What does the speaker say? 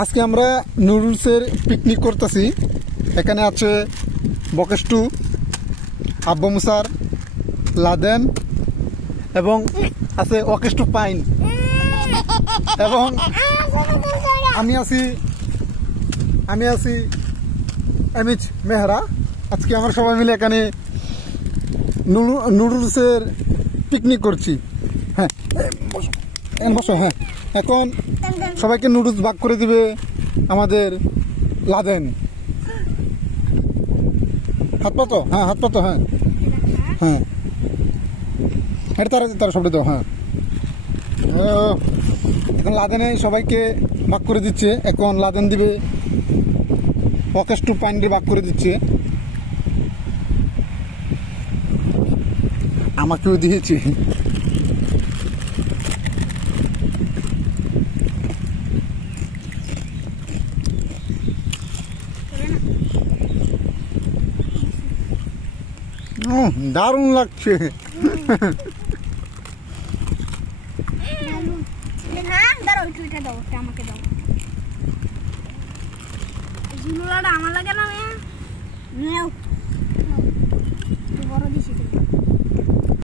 আজকে আমরা নুডলসের পিকনিক করতেছি। এখানে আছে বকেস্টু, আব্বু মুসার, লাদেন এবং আছে ওকেস্টু পাইন এবং আমি আছি এমিজ মেহরা। আজকে আমরা সবাই মিলে এখানে নুডলসের পিকনিক করছি। হ্যাঁ বসো। হ্যাঁ, এখন সবাইকে নুডলস ভাগ করে দিবে আমাদের লাদেন। হাত পাতো, হ্যাঁ হাত পাতো, হ্যাঁ হ্যাঁ এটা তারা সবটা দাও। হ্যাঁ, এখন লাদেনে সবাইকে ভাগ করে দিচ্ছে। এখন লাদেন দিবে ওকেস্টু পাইন দিয়ে ভাগ করে দিচ্ছে। আমাকেও দিয়েছে। দারুণ লাগছে। আমার লাগে না বড় দিছি।